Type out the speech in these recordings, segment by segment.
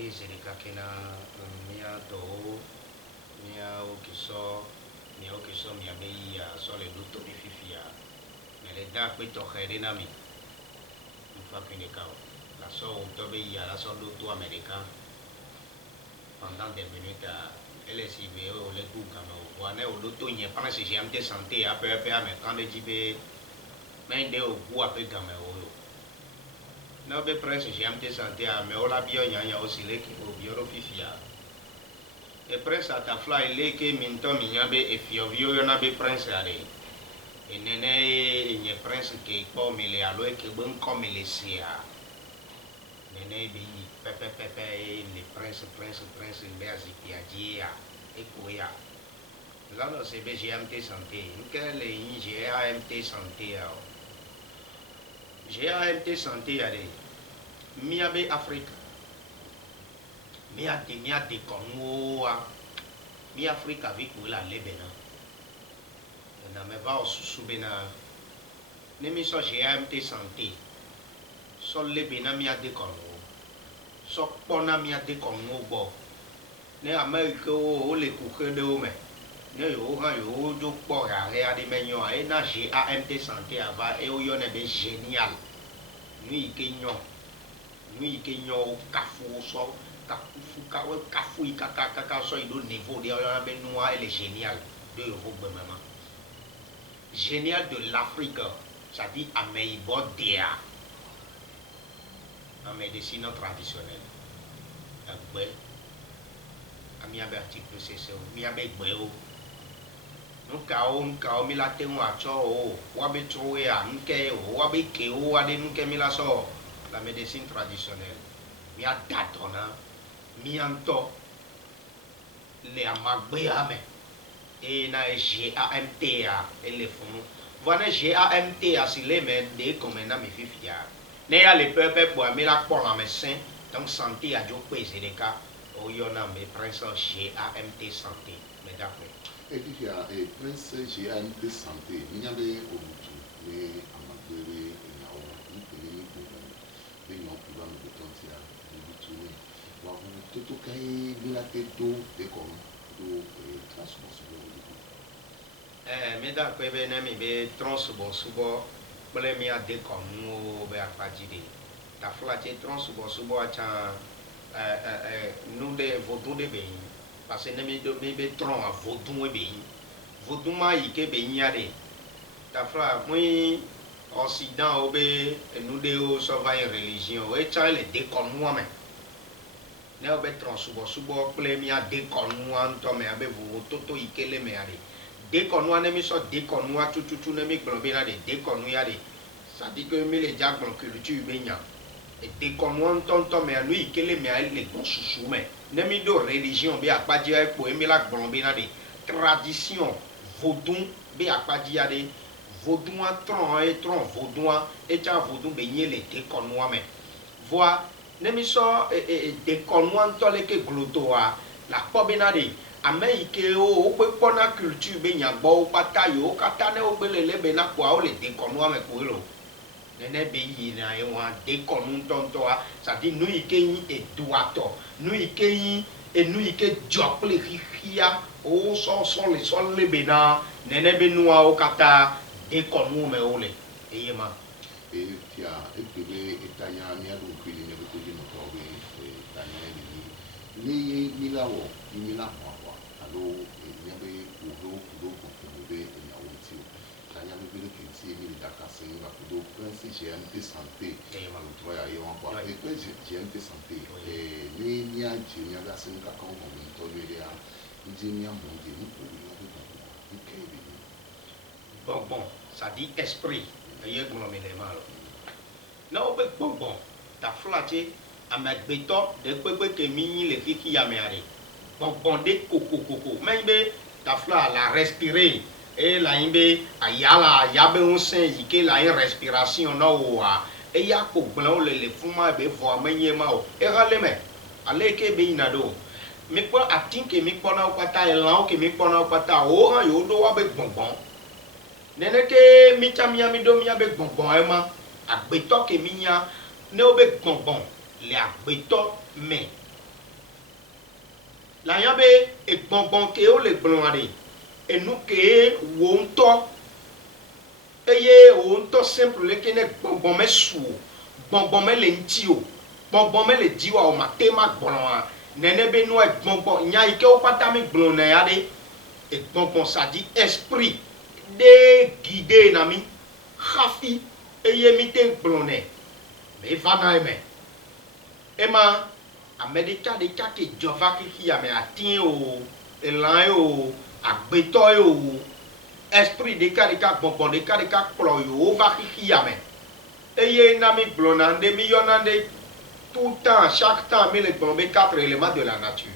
et Zénéka Kena, Mia Do, Mia Okiso, Mia Okiso, Mia Mia, sur les loto de Fifia. Mais les dates peut être nami. Une fois qu'une écart. La sort au tobe, la sort loto américain. Pendant des minutes, elle est si bien au l'écoute comme on voit, au loto, il n'y a pas si j'ai de santé, à peu près, mais quand les jibé, mais il est au bout à peu comme non, mais presque j'ai amené santé à mais on l'a bien, il y a aussi l'équipe au bureau fifia. Et presque à ta fla, il est que minto minyabe et fiovio, il y en a des princes à aller. Et néné, il y a prince qui est comme il est à l'ouest, qui est bon comme il est si à. Néné, pepe, les princes, il est à Zipiadia, et Kouya. Là, c'est BGMT santé. Quel est GAMT santé? GAMT santé, allez. Miabe Afrique, miade Congo, mi Afrique avec la lebena. Na me va au soubena. Ne mi so GMT santé. So lebena miade Congo. So pona miade Congo bo. Ne Amérique o le coucher de ome. Ne yo ha yo do pora rea de menyo e na GAMT santé ava e o yo ne be génial. Nous kenyo. Nous qui nous cafou so cafou kaka so il niveau de noir elle est génial de vous maman génial de l'Afrique ça dit Ameibodea en médecine traditionnelle agbe amiabe article c'est ça miabe gbeo nkao mi la te wa cho o wa be troe a nke o wa be ke o wa de nke mi la so la médecine traditionnelle, mi a datona, mi anto, le amagbeame, et na GAMTA, et les fonds. Voilà GAMTA, si les mêmes comme un ami fifia. Ne a les peuples pour amener la pour la médecin, donc santé à Dieu pèse les cas, où y en a mes princes GAMT santé, mais d'après. Et puis, il y a un prince GAMT santé, il y avait au bout, mais amagbeame, tout kai milate do de comme do transformation me da ko be na mi be transbo subo bele mi ade ko mu be apajide ta fla che transbo subo acha nous de vodou de be parce que mi do be tron a vodou e be vodou ma ike be nyare ta fla moi occident obe nous de o sauver religion e cha le de ko mu ame ne obe subo ple mi ade ko mu anto me abe vo toto ikele me are de ko nu ne mi so de ko nu atututu ne mi gblon na de ko nu ya de ça dit que mi le jagbon culture be nya e de ko nu anto me anu ikele me ale le ko susu me ne mi do religion be apaji e po mi la gblon be na de tradition vaudou be apaji ya de vaudou tron vaudou e cha vaudou be nye le de ko nu me voix ne mi so de ko nu anto le ke glotoa la ko be na de Amérique o pe pona culture be nyagbo pata yo kata ne o gbele le be na kwa o le de ko nu ame ko lo nene be yi na e wa de ko nu tonto a ça dit nous ike yin e duato nous ike yin e nous ike jople hia o so le be na nene be nu a o kata de ko nu me o le e yema e tia e bebe etanya mi adu kwili ne ko di no ko be etanya ni ni la wo ni la lo nyabe udo be na wonti tanya be le kinti mi da kase la kudo prince GMT santé ma lo troya yo kwa e prince GMT santé ni nya ji nya ga sin ka ko mo to le ya ji nya mo ji ni ko ni ke bi bon ça dit esprit ye gno me le malo na o be bon ta flatte amek beto de pepe ke mi le fiki ya me are bon de coco mais be ta fla la respirer et la imbe ayala yabe on sen yike la une respiration no wa e ya ko gbon le fuma be vo amenye ma o e rale me ale ke be inado mi ko atinke mi ko na pata e lan ke mi ko na pata o han yo do wa be gbongbon nene ke mi chamia mi do mi be gbongbon e ma agbeto ke mi nya ne o be gbongbon le agbeto me la nya be egbongbon ke o le gbon ade enu ke wo nto eye wo nto simple le ke ne gbongbon me su gbongbon me le nti o gbongbon me le di wa o ma te ma gbon a nene be no gbongbon nya ike o pata mi gbon na ya de gbongbon ça dit esprit de guider na mi khafi eye mi te gbon ne me va na me ema amedika de kake jova ki ame atin o elan o agbeto o esprit de ka gbongbon de ka kplo yo va ki ame eye na mi blona de mi yonande tout temps chaque temps mi le gbon 4 éléments de la nature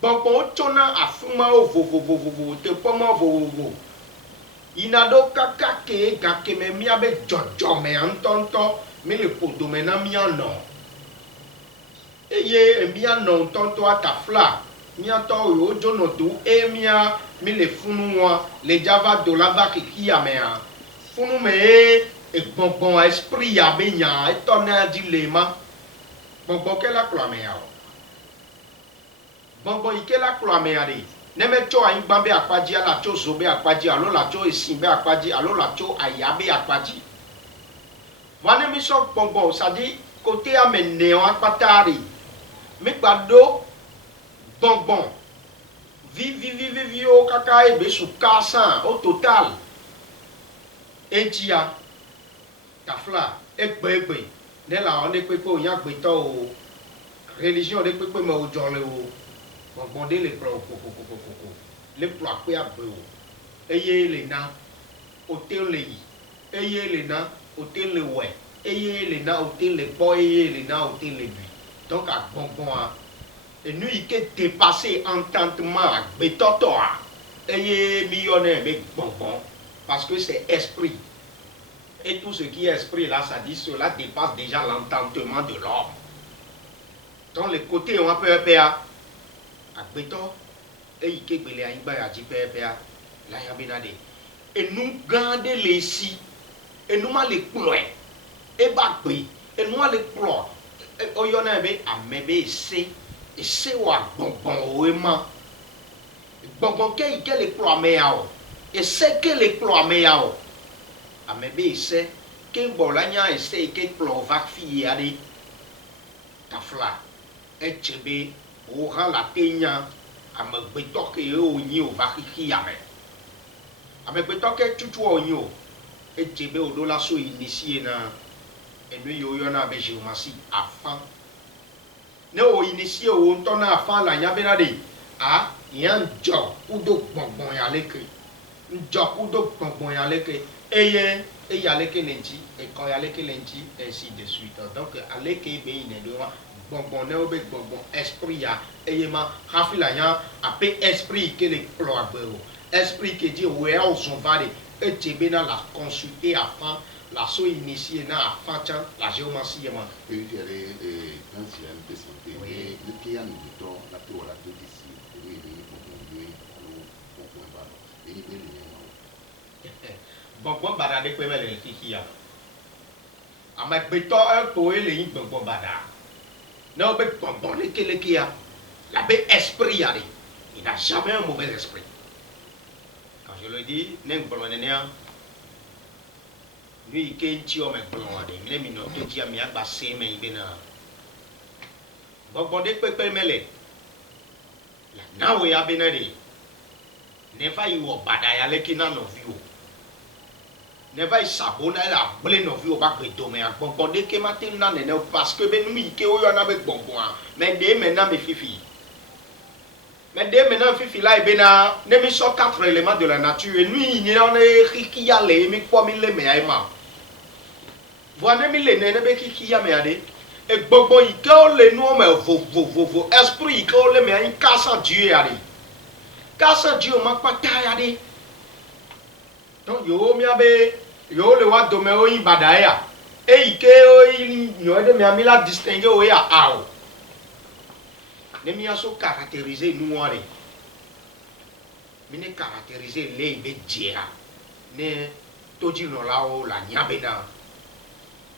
gbongbon chona afuma o vovovovo te pomo vovovo inado kaka ke gake me mi abe jojo me antonto mi le podo me na mi ano eye mia no tonto atafla mia to yo jono tu e mia mi le funu wa le java do la va ki ya me a funu me e gbongbon esprit ya be nya e to na di le ma gbongbon ke la klo me ya o gbongbon ike la klo me ya de ne me cho ayin gban be apaji ala cho zo be apaji alo la cho esin be apaji alo la cho aya be apaji wane mi so gbongbon ça dit côté amene o apatari mi gbado bonbon vi o kaka ebe su kasan au total etia tafla egbe ne la on de pepe o yan gbe to o religion de pepe me o jole o bonbon de le pro le pro ape abe o eye le na o te le yi eye le na o te le we eye le na o te le po eye le na o te le bi donc à bonbon et nous il est dépassé entendement à bétoto et millionnaire avec bonbon parce que c'est esprit et tout ce qui est esprit là ça dit cela dépasse déjà l'entendement de l'homme donc les côtés on peut à béton et il est belé à y ba dit ppa là y a benade et nous garder les si et nous mal les ploie et bakri et nous les ploie oyona be amebe se wa bonbon oema bonbon ke le ploame yao e se ke le ploame yao amebe se ke bolanya e se ke plo va fi yari tafla e chebe o ran la tenya amebe toke o nyi o va ki yame amebe toke tutu o nyi o e chebe o do la so initié na et nous y en a be géomatie afin ne o initié o ntona afin la nya benade a yan jo udo gbongbon ya leke njo udo gbongbon ya leke eye e ya leke lenti e ko ya leke lenti ainsi de suite donc aleke be ine do gbongbon ne o be gbongbon esprit ya eye ma hafi la nya ape esprit que le plo agbe o esprit que dit we o son vade e tebena la consulter afin la so initiée na afin la géomancie ma vérifier quand c'est un peu santé mais le qui a nous to la to la to ici oui bon ba et il est bon bada de pe mele kiki ya ama beto e to ele bon bada no be bon le kele ya la be esprit ya il n'a jamais un mauvais esprit quand je le dis n'en bon nenia lui qui est homme blond de les minutes de dia mi agba se me ibena bon de pepe mele la na we abena de never you bada ya leki na no view never is sabona la ble no view ba gbedo me bon de ke matin na ne parce que ben mi ke o yo na be bonbon mais de me na me fifi mais de maintenant fifi là ibena ne mi so 4 éléments de la nature et lui ni on est qui ya le mi kwa mi le me aima voilà mi le ne be ki ya me ade e gbogbo ike o le nu o me vo esprit ike o le me an kasa dieu ade kasa dieu ma pata ade donc yo mi abe yo le wa do me o yin badaya e ike o yin yo de me ami la distinguer o ya ao ne mi aso caractériser nous ore mi ne caractériser le be dia ne toji no la o la nyabena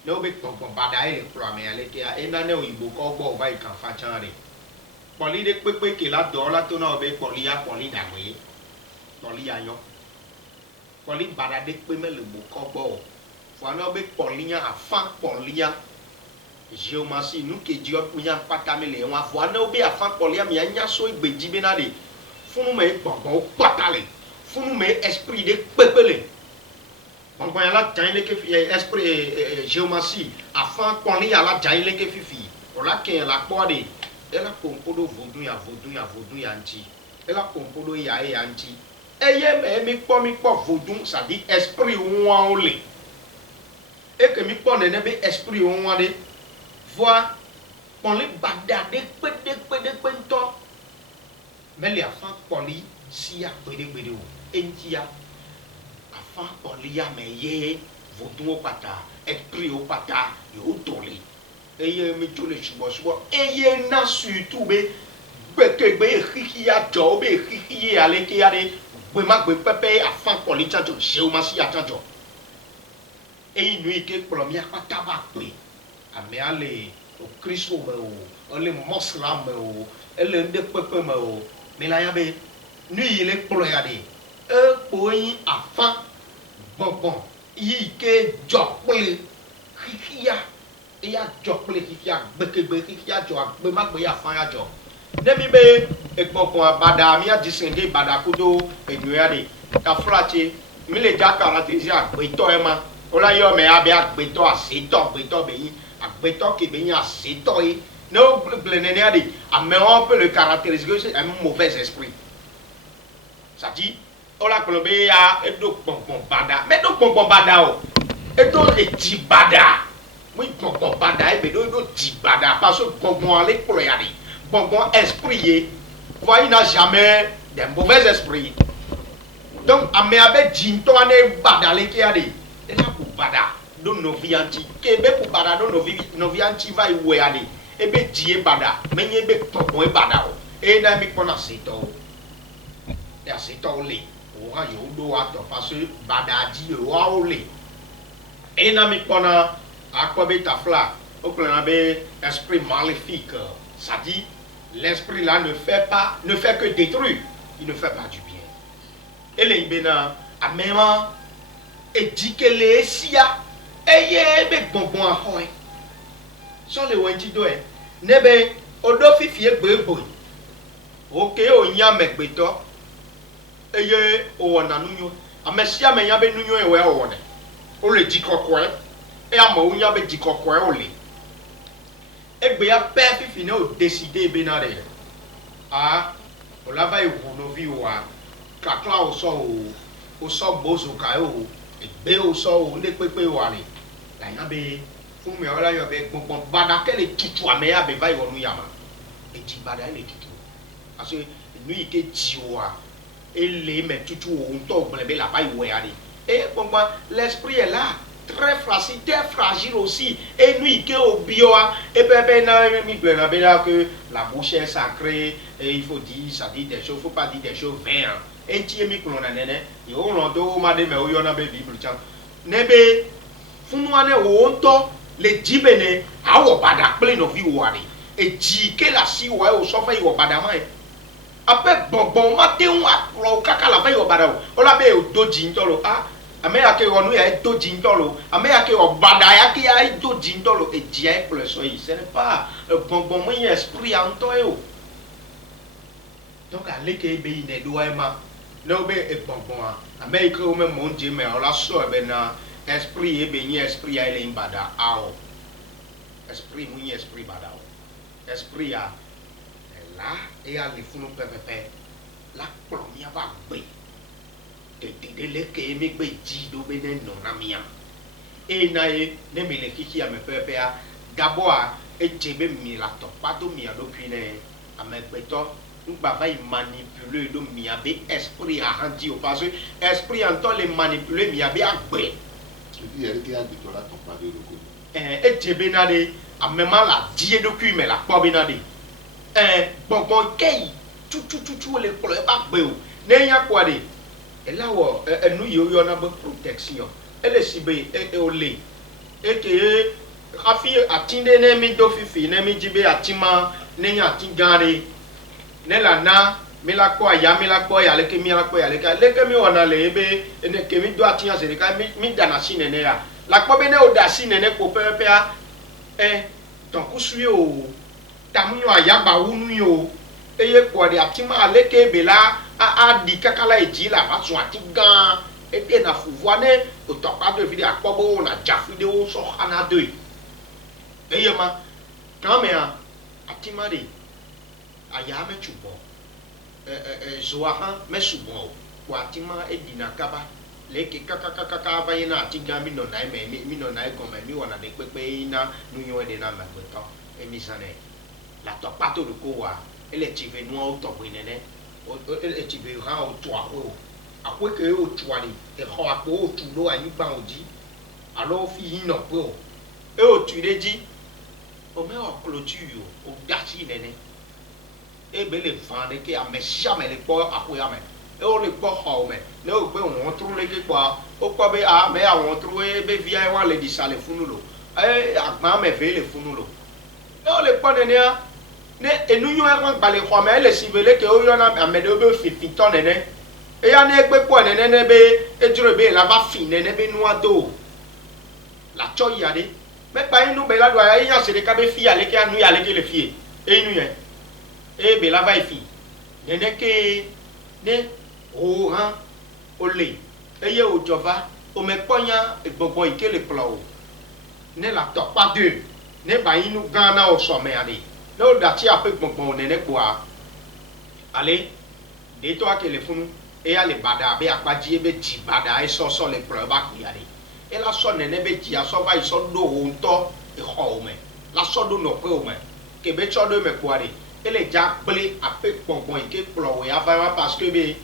no be bonbon bada ele pro ame ale ke ena ne oyibo ko gbo ba ikan fa chan re Poli de pepe qui la dort la tona obe poli d'agwe. Poli ayon. Poli badade peme le bokobo. Fwana obe poli a fan poli a. Géomancie nous que Dieu punya patame le wa fwana obe a fan poli a mi anya so igbe jibenade. Funu me bonbon patale. Funu me esprit de pepele. Bonbon ya la jaile ke esprit géomancie a fan poli a la jaile ke fifi. Ola ke la kwade. Elle a compodo vodou ya anti. Elle a compodo ya anti. Eye mi po vodou, ça dit esprit ouan ole. Et que mi po nene be esprit ouan de. Vois, pon le badade pe nto. Mais les afan poli si ya pede ou. Enti ya afan poli ya me ye vodou o pata, esprit o pata, yo tole. Eye mi tole subo eye na surtout be kiki ya jo be kiki ya le ki ya de be ma be pepe afan poli chanjo seu ma si chanjo eye nu ike promia pata ba pe ame ale o Kristo me o le mosla me o ele nde pepe me o me la ya be nu ile pro ya de e po yin afan bon yi ke jo pe kiki ya e ya jọ pele kiki agbekegbe kiki ya jọ agbe magbe ya fan ya jọ nemi be egbọgbọn abada mi ya disende bada kodo eduya de ka flache mi le ja caractérise agbetọ ẹ ma ola yọ mẹ abẹ agbetọ asetọ agbetọ beyin agbetọ ke beyin asetọ yi ne o gblene ya de ame wọn peut le caractériser que c'est un mauvais esprit ça dit ola kplɔ be ya edo gbɔngbɔn bada mɛ do gbɔngbɔn bada o edo eti bada. Oui, bon bada et bédo di bada parce que bon aller pour y aller. Bon esprit, voyez, il n'a jamais de mauvais esprit. Donc, à mes abe jinto ane bada le qui a dit, et là pour bada, don no vianti, kebe pour bada don no vianti va y oué aller. Et be die bada, mais y be bon bada. Et n'a mi kona seto. Et à seto le, ou a yo do ato parce que bada di yo a ole. Et n'a mi kona Akwabe tafla, au be esprit maléfique. Ça dit, l'esprit là ne fait que détruire. Il ne fait pas du bien. Et les ibena, a même, et dit que les sia, et yé, be bonbon a hoy. Sans les wenji doé, nebe, odo fifié beboy. Ok, o nyame beto, et yé, o wananunyo. A mesia me yabe nunyo e we o wane. O le dit quoi. Et à mon y'a dit quoi au lit. Et bien, père fini au décidé benare. Ah, on l'a va y renover ou à cacla au sol bozo caillou. Et bé au sol on est pépé ou aller. La yabe, fou me ola yabe bon bada quel tout toi mais yabe va y on yama. Et dit bada les tout. Parce que nous y que tiwa. Et les mais tout on tombe blé la paille ou aller. Et bon l'esprit est là. Très fragile aussi. Et nous, qui au bio, et que la bouche est sacrée, et il faut dire, ça dit des choses, il ne faut pas dire des choses vaines. Et tu es mis que l'on a néné, et on a deux madame, mais on a des Bible. Nebe, Funouane, on les dibene, à ou badak, plein de vie ou aller. Et dit que la si ou au sofa, il ou badama. Après, bon, matin, on a caca la veille au badao. On l'a fait au dos d'intolo. Ame yake wonu ya eto jintolo, ame yake obada yake ya eto jintolo et dia plus soyi. Ce n'est pas bon moyen esprit en toi. Donc allez que be ine doa ma, no be e bon. Ame yake o me monje me ola so be na esprit e be ni esprit ya ile imbada ao. Esprit mu ni esprit bada o. Esprit ya là et a le funu pepepe. La première va be. Le que me dit do benen non amia e na e ne me le kiki a me pepe a d'abord e jebe mi la to pa do mi a do pine a me peto ngba va manipuler do mi abe esprit a handi o parce que esprit en temps les manipuler mi abe agbe il y a qui a dit to la to pa de ko e jebe na de a me ma la die do ku me la po be na de bon kei tu le pro e ba gbe o ne ya kwa de. Et là où nous y a une protection, elle est si belle et au lait. Et que Rafi a tindé nemi dofifi, nemi jibe a tima, nemi a tingare, ne la na mi la kpɔ aya mi la kpɔ ya leke mi la kpɔ ya leke mi wɔna le ebe ene ke mi do ati ase ɖeka mi dana si nene ya la kpɔ be ne o da si nene ko pɛpɛpɛa tɔkusu ye o tamu yɔ ayagba wunu ye o eye kpɔ de ati ma leke be la a di kaka la edzi la va zɔn ati gã ede na fufua ne o tɔkpa do efi de akpɔ be o na dzafi de o sɔ xana do yi eye ma kàmea ati ma de aya me tsu bɔ zoa hã me sugbɔ o wa ati ma edina kaba leke kakakaka va yi na ati gã mi nɔna yi me mi nɔna yi gɔme mi wɔna de kpekpe yi na nuyɔ de na megbetɔ emi zã ne la tɔkpa to do ko wa ele tsi ve nuawo tɔgbe nene ele tsi ve hã o tu aƒe ke o tua de exɔ akpo o tu ɖo anyigba o dzi alo fi yi nɔƒe o e o tui ɖe dzi o me wɔ clôture o da si nene ebe le vã ɖe ke ame sia ame le kpɔ aƒea me ewo le kpɔ xɔ me ne o gbe wɔtru le ke kpɔa o kpɔ be ame ya wɔtru ebe via ye wa le ɖisa le funu lo agba me ve le funu lo ne o le kpɔ nenea ne enu yɔ ɛfɔ gbalẽ xɔ me ele si be le ke o yɔna ame ɖewo be fifitɔ nene eya ne egbe kpɔ nene ne be edzro be la va fi nene be nua do la tsɔ yia ɖe mekpa inu be la do aya eya se ɖeka be fi ya leke anu ya leke le fie einu yɛ eye be la va yi fi nene ke ne o hã o le eye o dzɔ va o me kpɔ nya gbɔgbɔ yi ke le kplɔ o ne la tɔkpa de ne ba inu gã na o sɔmea de ne o da tsi aƒe gbɔgbɔ o nene kpoa ale de tɔ ake le funu eya le bada be akpadzi ebe dzi bada esɔsɔ le kplɔ eba kpuia de ela sɔ nene be dzia sɔ va yi sɔ do o ŋutɔ exɔ o me la sɔ do nɔƒe o me kebe tsɔ do me kpoa de ele dza gble aƒe gbɔgbɔ yi ke kplɔ o ya va ma parce que be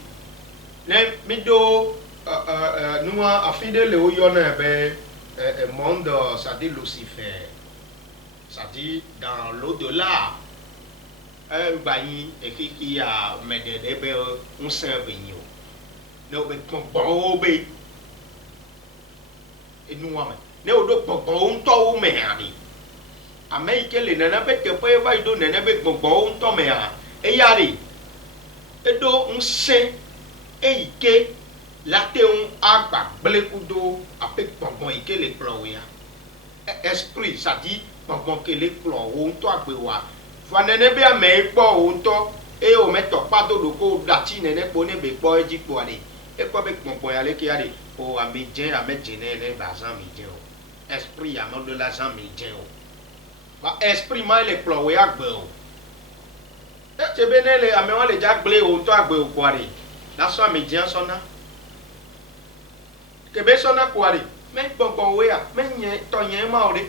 ne mi do nua afi ɖe le wo yɔna be monde ça dit Lucifer ça dit dans l'au-delà gba yi ekeke ya me ɖe ɖe be ŋusẽ be nyi o ne o be gbɔgbɔwo be enua me ne o do gbɔgbɔwo ŋutɔwo me hã de ame yi ke le nene be teƒe va yi do nene be gbɔgbɔwo ŋutɔ me hã eya de edo ŋusẽ eyi ke la te ŋu agba gble kudo aƒe gbɔgbɔ yi ke le kplɔ o ya esprit ça dit gbɔgbɔ ke le kplɔ wo ŋutɔ agbe wa va nene be ame yi kpɔ o ŋutɔ eye o me tɔkpa do do ko dati nene kpo ne be kpɔ edzi kpoa de ekpɔ be gbɔgbɔ ya leke ya de o ame dze ne ba zã mi dze o esprit ya me do la zã mi dze o va esprit ma le kplɔ wo ya gbe o etse be ne le ame wa le dza gble o ŋutɔ agbe o kpoa de la sɔ ame dze sɔna kebe sɔna kpoa de me gbɔgbɔ wo ya me nye tɔ nye ma o de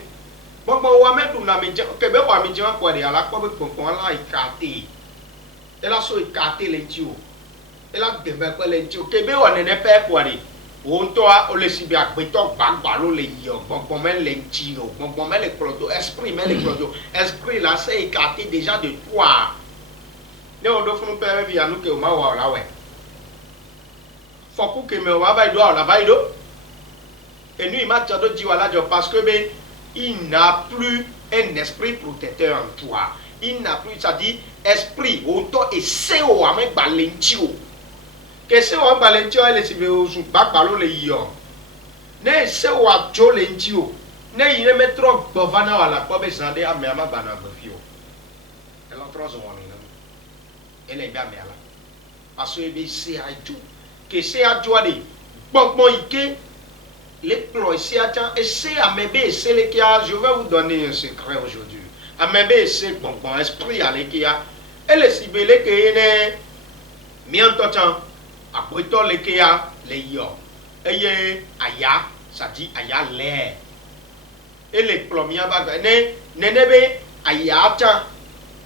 gbɔgbɔ wa me ɖu na ame dze kebe wɔ ame dze wa kpoa de ala kpɔ be gbɔgbɔ la yi ka te ela so yi ka te le ŋuti o ela debe kpe le ŋuti o kebe wɔ nene pɛ kpoa de wo ŋutɔa o le si be agbetɔ gbagba lo le yi o gbɔgbɔ me le ŋuti o gbɔgbɔ me le kplɔ do esprit me le kplɔ do esprit la se yi ka te déjà de toi ne o do funu pɛ vi anu ke o ma wɔ o la wɛ fɔku ke me o ma va yi do o la va yi do enu yi ma tɔ do dzi wa la dzɔ parce que be il n'a plus un esprit protecteur en toi il n'a plus ça dit esprit o ŋutɔ ese o ame gba le ŋuti o ke se o gba le ŋuti o ele si be o zu gbagba lo le yi o ne ese o adzo le ŋuti o ne yi ne me trɔ gbɔ va na wa la kpɔ be zã ɖe amea ma gba na gbe fi o elɔ trɔ zɔ wɔni ne ele be amea la parce que be se adzo ke se adzoa de gbɔgbɔ yi ke le kplɔ ese atã ese ame be ese le kia je vais vous donner un secret aujourd'hui ame be ese gbɔgbɔ esprit ale kia ele si be le ke ne miãtɔ tsã aƒetɔ le kia le yɔ eye aya ça dit aya lɛ ele kplɔ miaba gbe ne nene be aya tsã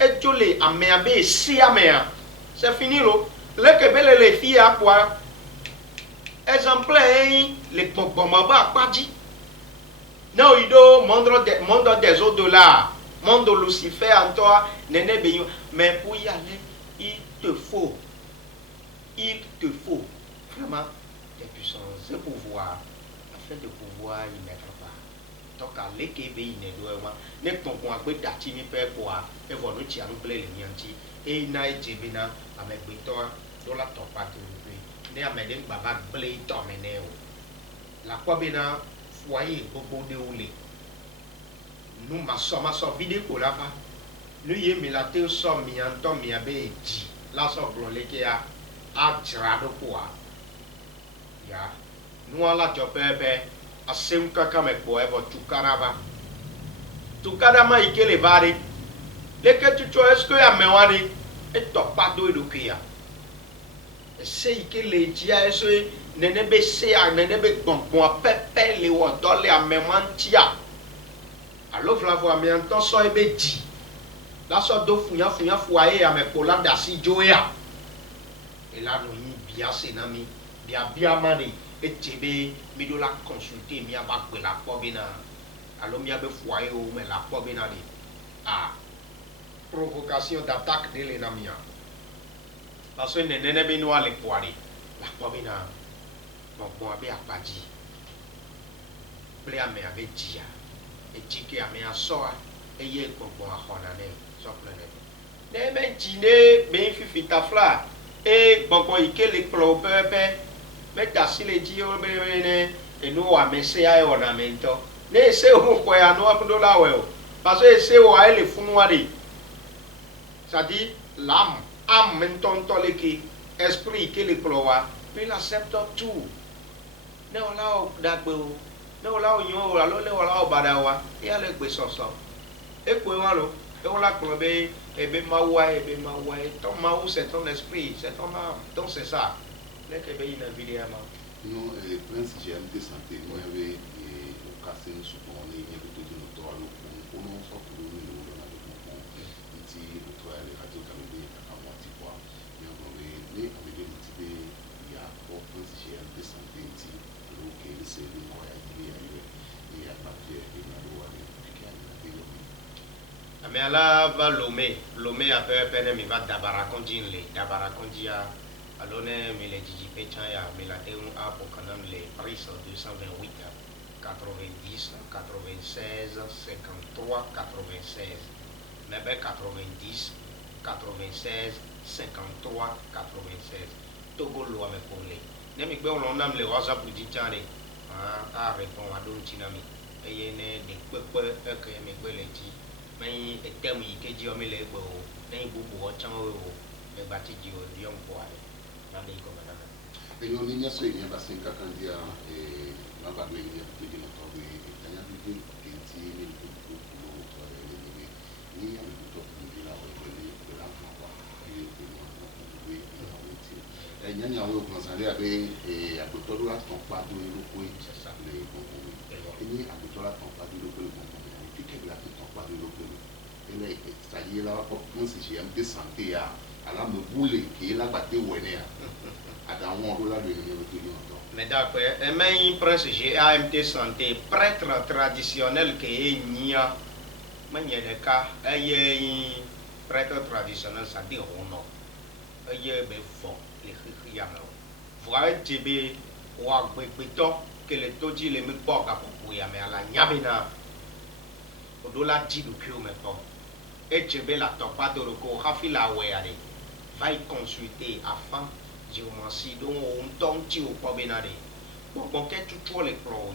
edzo le amea be ese amea c'est fini lo leke be le fi ya kpoa exemple yi le gbɔgbɔme be akpadzi ne o yi do monde des au-delà monde Lucifer ŋutɔa nene be yi mais pour y aller il te faut vraiment des puissances et pouvoir afin de pouvoir y mettre part toka leke be ine do ma ne tonkon agbe dati mi pe ko a e vo no chi anu ple le mi anti e na e jebe na amegbe to do la to pa to pe ne amede baba ble to me ne o la kwa be na foyer gbogbo de o le nu ma so video ko la fa nu ye mi la te so mi anto mi abe ji la so glo leke a jra do ko a ya nu ala jo pepe asem kaka me ko evo tukarama ikele bari leke tucho esko ya mewani e to pado edukia se ikele jia eso nene be se a nene be gbongbon pepe le wo dole amemantia alo flavo amianto so ebe ji la so do funya fu aye amepo la dasi joya elano yi bia se na mi bia mani etebe mi do la consulter mi aba pe la po bina alo mi abe foyer o me la po bina ni provocation d'attaque de l'ennemi parce que nene be no ale poari la po bina bon abe apaji ple ame abe dia etike ame asoa eye gbogbo ahona ne so plene ne me jine be fifita fla e gbogbo ikele pro pepe meta sile ji o ne enu wa mese ai ornamento ne se o ko ya no abudo la we o parce que se o ai le funu wa de ça dit l'âme âme menton to le ki esprit que le proa il accepte tout ne o la o dagbe o ne o la o yan o la lo le o la o badawa e ale gbe soso e ko wa lo e o la ko be ebe ma wa ton ma ou c'est ton esprit c'est ton âme donc c'est ça. Non, Prince GMD Santé, nous avons cassé une souvent les liens de tout le temps, on a sorti le numéro de la ici, le toit, les radios caméras, à moitié quoi, mais on avait des motivés, il y a Prince GMD Santé, ici, le c'est le moyen et à partir de la loi, mais là, va Lomé a fait peine, mais va Dabarakondi, alors, mais les DJP Chaya, mais la théorie a pour quand même les prix 228, 90, 96, 53, 96. Mais ben 90, 96, 53, 96. Togo loi me pour les. N'est-ce pas on a les WhatsApp pour dire tiens, à répondre à d'autres chinami. Et il y a des peu que mes collègues mais et termes qui dit on met les beaux, n'est beaucoup au champ mais bâti du lion pour aller. E non ni aso ni abasen kakandia na ba do ni apete no to be tanya bi ke ti ni ko ko to ni ya mi to ni la o le la fa wa ni ko no we ni nya o ko san le abe agoto la ton pa do ni ko c'est ça le ko ni agoto la ton pa do ko ko ke la ton pa do ko ele ça y est là pour si j'ai un de santé à la me boule qui la batte wene à dans mon rôle de mais d'accord mais prince GAMT santé prêtre traditionnel qui est nia manye de cas ay prêtre traditionnel ça dit on non ay be fo les khiyama voilà tebe wa gbeto que le toji le me boka pour ya mais ala nyabina odola di du kio me po et tebe la topa de ko khafila we ale va y consulter afin géomancie donc on tombe au problème bon que tout les pros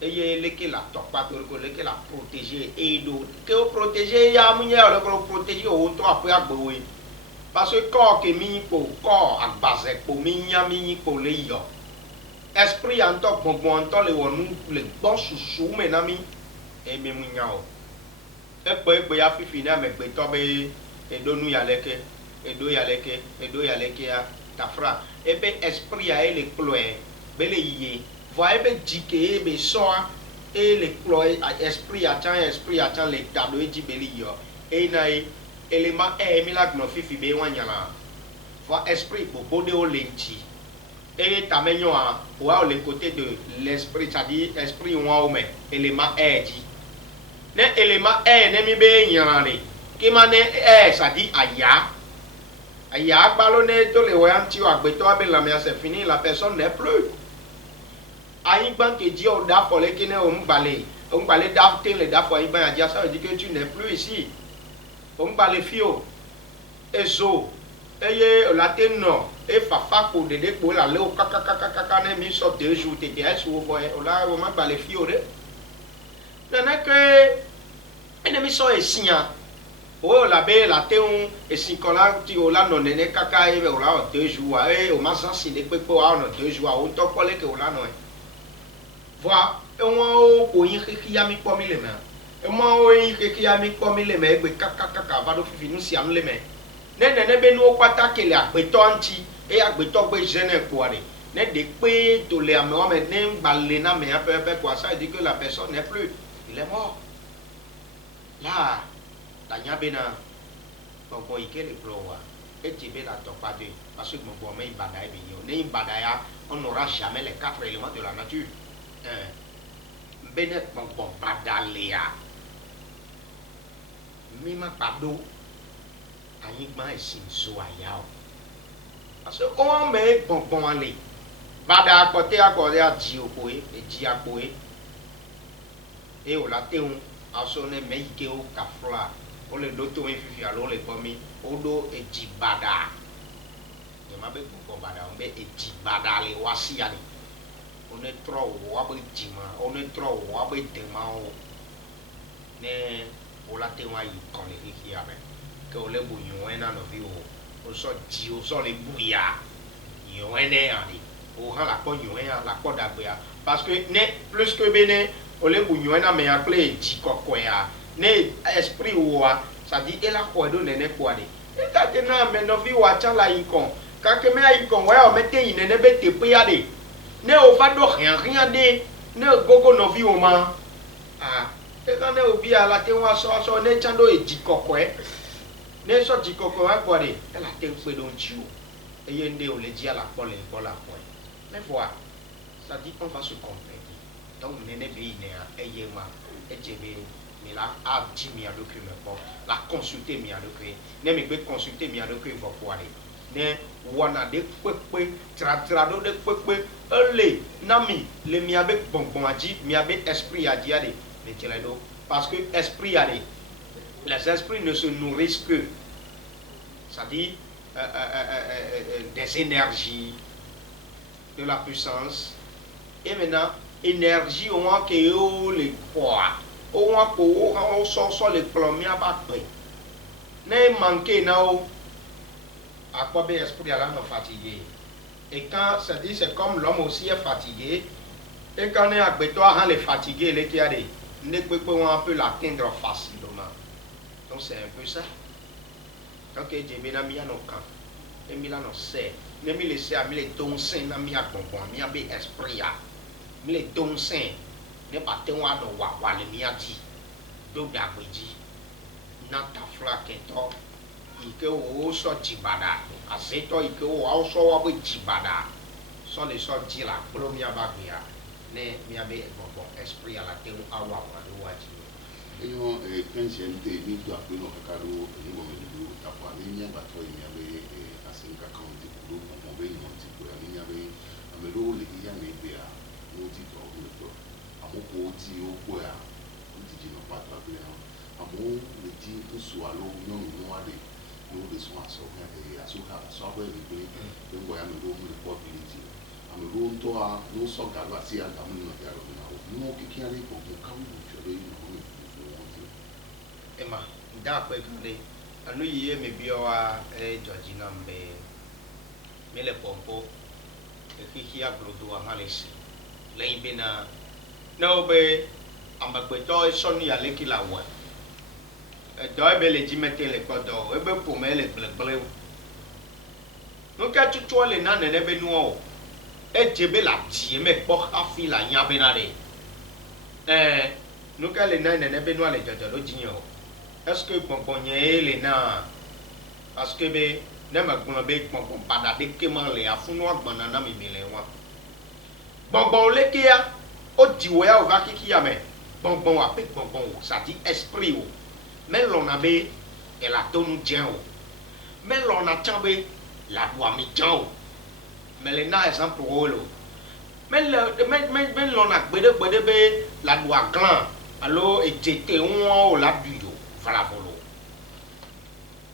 et les que la topa que la protéger et d'autres que protéger ya munya le protéger on to après agbowe parce que corps que mi ko corps ak base ko mi ko le yo esprit en to bon to le wonu le bon chouchou menami et mi munya o e pe ya fifi na me pe to be e donu ya leke edo yaleke ya tafra ebe esprit a ele cloé bele yé voyez be dike ebe soa et le cloé esprit a chan le tado e di bele yo e na élément e mi la gno fifi be wanyala vo esprit bobo de o lenti et tamenyo a wa le côté de l'esprit ça dit esprit wa o me élément e di ne élément e ne mi be nyane ki mane e ça dit aya aya balone to le wanti wa gbeto abe la mia c'est fini la personne n'est plus Aïban qui dit au daf pour les qui n'est au m'balé daf ten les daf aïban a dit ça veut dire que tu n'es plus ici. Au m'balé fio et zo et la ten non et fafa pour des pour la léo kaka ne mis sur 2 jours t'étais sur voyez là au m'balé fio de n'a que ennemi so et signa o la be la ten et si kola ti o la non ne kaka e o la 2 jours et o ma sans si de pepo a no 2 jours o to kole ke o la no voilà et moi o yin ki ya mi po mi le me e mo o yin ki ya mi po mi le me egbe kaka va do fifi nu si am le me ne be nu o pata ke le agbeto anti e agbeto gbe jeune ko are ne de pe to le ame o me ne gbale na me ape quoi ça dit que la personne n'est plus il est mort là la nyabena bon ike le blowa et tu la topa de parce que mon bon mais ibada e bi yo ne ibada ya on n'aura jamais les 4 éléments de la nature benet bon badalia mima pado ayigba esin so aya parce que on me bon ale bada côté a di opoe e di apoe e o la teun aso ne me ike o kafla o le do to fifi alo le komi o do e di bada e ma be bon bada on be e di bada le wasi ani on est trop wabe dima on est trop wabe tema o ne o la te wa yi kon le ki ya be ke o le bu yoena no vi o so di o so le buya yoene ani o ha la ko yoena la ko da ya parce que ne plus que bene o le bu yoena me akle di kokko ya ne esprit wa ça dit et la ko do ne ko de e ta te na me no vi wa cha la yi kon ka ke me yi kon wa o mete yi ne be te pe ya de ne o va do rien de ne gogo no vi o ma e ka ne obi ala te wa so ne chando e jikoko ne so jikoko wa ko de e la te pe don chiu e ye nde o le di ala ko le ko la ko mais voilà ça dit on va se comprendre donc ne be ne a e ye ma e jebe mi la a di mi a document ko la consulter mi a document ne mi be consulter mi a document vo ko ne wana de pepe trado de pepe ele nami le miabe bonbon aji miabe esprit aji ade le tielado parce que esprit ade les esprits ne se nourrissent que ça dit des énergies de la puissance et maintenant énergie au moins que o le poids au moins que o so le plomia ba pe ne manquer na o à quoi bien esprit à l'âme fatigué et quand ça dit c'est comme l'homme aussi est fatigué et quand on est à bétoir les fatigués les qui a des ne peut pas un peu l'atteindre facilement donc c'est un peu ça donc j'ai bien mis à nos camps et mis à nos serres ne mis laisser à mis les dons saints n'a mis à bonbon mis à bien esprit à mis les dons saints ne pas te voir nos wa les mis à dit donc d'abidi nata flaque toi ike o so jibada aseto ike o so wa be jibada so le so jila pro mi abaglia ne mi abe bon esprit ala te o awa wa do wa ji eyo pension te mi do ape no kakaro ni mo me do tapo ani nya ba to mi abe asinka county do mo be no ti ko ani nya be amelo le ya me be a no ti to o amoko ti o ko ya o ti ji no pa to abe ha amo le ti o so alo no no ade no this one so so we be den go ya me do mu possibility am go to a no so ga ba si anta mu no ya ro na no kiki ari ko ka mu chore no ema da pe kande anu yi me bi o wa George Nambe me le pompo e kiki a brodo a malesi le ibena no be ambagbe to so ni ale ki la wa do ebe le ji mete le kodo ebe po me le gbegbele no ka tutu le na ne be nu o e jebe la ti me po afi la nya be na de no ka le na ne be nu ale jojo lo jinyo est-ce que bonbon ye le na parce que be ne ma gbon be bonbon pada de ke ma le afunu agbana na mi le wa bonbon le ke ya o diwo ya o va kiki ya me bonbon a pe bonbon ça dit esprit o mais l'on avait elle a donné Dieu mais l'on a tombé la doigt mi Dieu mais les na exemple rolo mais l'on a gbede la doit grand alors et j'étais on la du voilà volo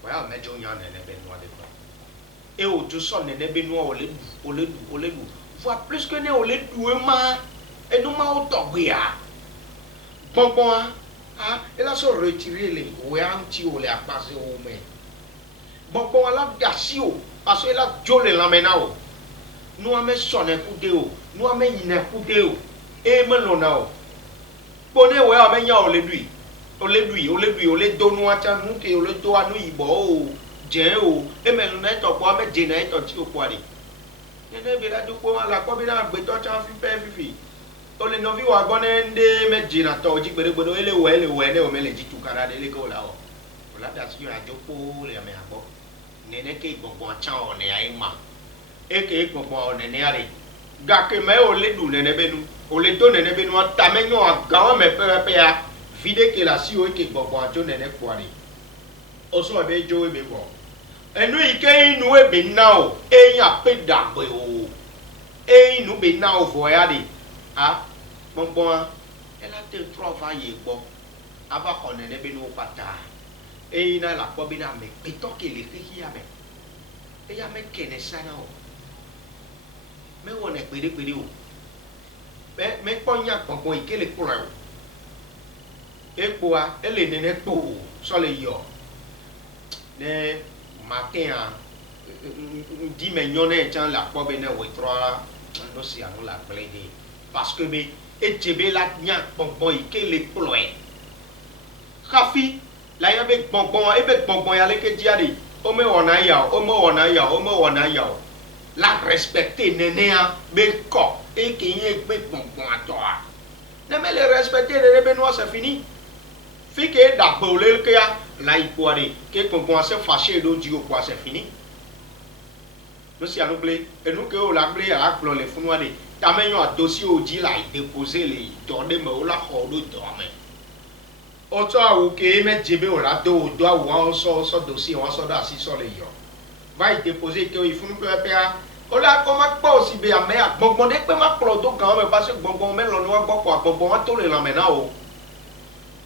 voilà mais on y en a benoît de quoi et au tout son ne benoît au le voit plus que ne au le douema et nous ma au tobia bon ah et là se retirer les ouais un petit au les a passé au mais bon là gasio parce que là jole la menao nous ame sonne kudeo nous ame yine kudeo e me lona o bonne we ame nya o le do nu acha nu ke o le do anu ibo o je o e me lona to ko ame je na to ti o ko ari ne be la do ko la ko be na gbe to cha fifi o le no vi wa gbone nde me je na to ji gbere ele we ne o me le ji tu kara de le ko la o la da si ajo po le ame abo nene ke gbogbo acha o ne ai ma eke gbogbo nene are gake me o le du nene benu o le do nene benu ta me nyo agawa me pepe ya vide ke la si o eke gbogbo ajo nene kwari o so be jo e be bo enu ike inu e be na o eyan pe dagbe o inu be na o fo ya de a gbogbo e la te trova ye gbo aba ko nene benu pata e na la po bi na me pe to ke le ki ya me e ya me kene sana o me wona pede o me ponya gbogbo ikele kura o epo a ele nene po so le yo ne matin a di me nyone chan la po be ne we trois no si anu la plede parce que be etebe la nya gbogbo ikele ploe khafi la ya be gbogbo e be gbogbo ya le ke diade o me wona ya la respecter nenea be ko e ki yen pe gbongbon atoa ne me le respecter de be no c'est fini fi ke da bo le ke ya la ipoare ke gbongbon se fâché do di o kwa c'est fini no si anuble e nu ke o la ble a klo le funu ade ta me yon dossier o di la déposer le do de me o la ho do do me o to awo ke me jebe o la do awo so dossier on so da si so le yo vai déposer que il faut nous faire ola ko ma po si be ame agbongbon de pe ma pro do kan me parce que gbongbon me lo ni wa gbo ko agbongbon to le la mena o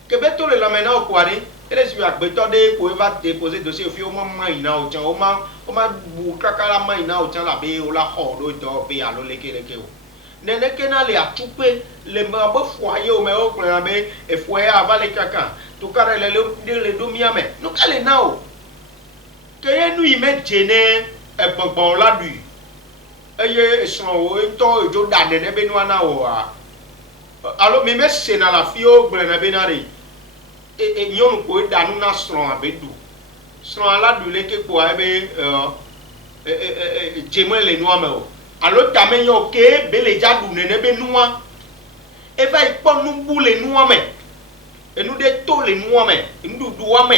ke be to le la mena o ko ari ele si agbe to de ko va déposer dossier fi o ma ina o chan o ma bu kakara ma ina o chan la be ola ho do be alo leke o nene ke na le atupe le ma bo foyer o me o ko na be e foyer avale kaka to kare le do mi ame no kale na o que nous y mettons un bonbon là-dessus. Et son temps de donner des bénois alors mais c'est dans la fio blena benari et nous pouvons dans nous nastron à bedou son là du leke pour be jemwe le noa me alors tamen yo ke be le jadu ne benua e va ipon nous boule noa me et nous de to le noa me nous doa me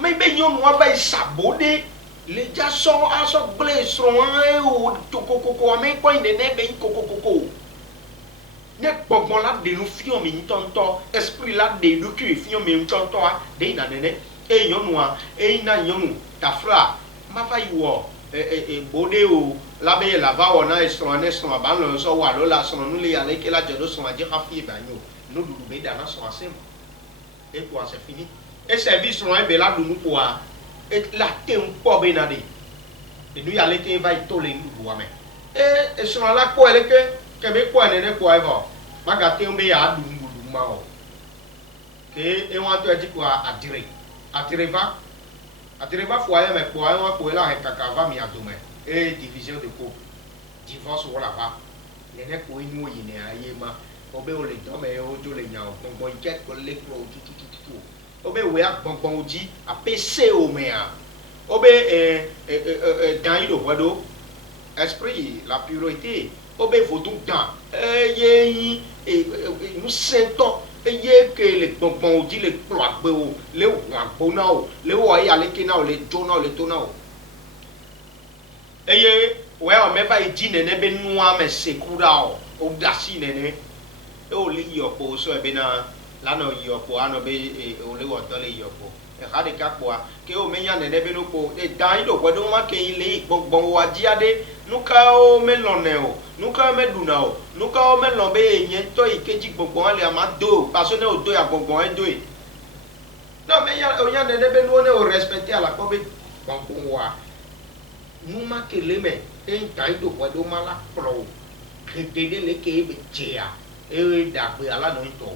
mais ben yon wa bay sabode les gens sont à so blessron ou kokoko mais quoi ne ben kokoko ne gbongbon la de nous fion mi tonto esprit la de du ki fion mi tonto de na nene e yon wa e na yon ta fra ma fa iwo bode o la be la va ona estron ba lo so wa lo la son nous le ale ke la jodo son a di rafi ba yo nous du be da na so asem et quoi c'est fini et service sont un bel adou pour et la te un po benade et nous y aller que va to le nous mais et sont là quoi elle que be quoi ne quoi va ma gâter un be ya adou ma o que et on to dit quoi attirer va foyer mais quoi on ko la kaka va mi adou et division de couple divorce wala ba ne ko inu yi ne aye ma obe o le do me o jo le nya o gbon ike ko le pro tutu obe we agbongbon oji apese o mea obe dans le wado esprit la pureté obe vodou dans ye nous sentons ye que le gbongbon oji le plagbe o le wagbo na o le wo ya le kina o le jona o le tona o eye we o me ba eji nene be nu ame sekura o dasi nene e o le yo po so e be na la no yopo ano be ole wo to le yopo e ha de ka po a ke o me nya ne be no po e dan do gbo do ma ke ile gbogbo wa ji ade nuka o me lone o nuka me duna o nuka o me lo be yen to ikeji gbogbo ale ama do paso ne o do ya gbogbo e do e no me ya o nya ne be no ne o respecter ala ko be gbogbo wa nu ma ke le me e dan do gbo do ma la pro ke de le ke be chia e da pe ala no to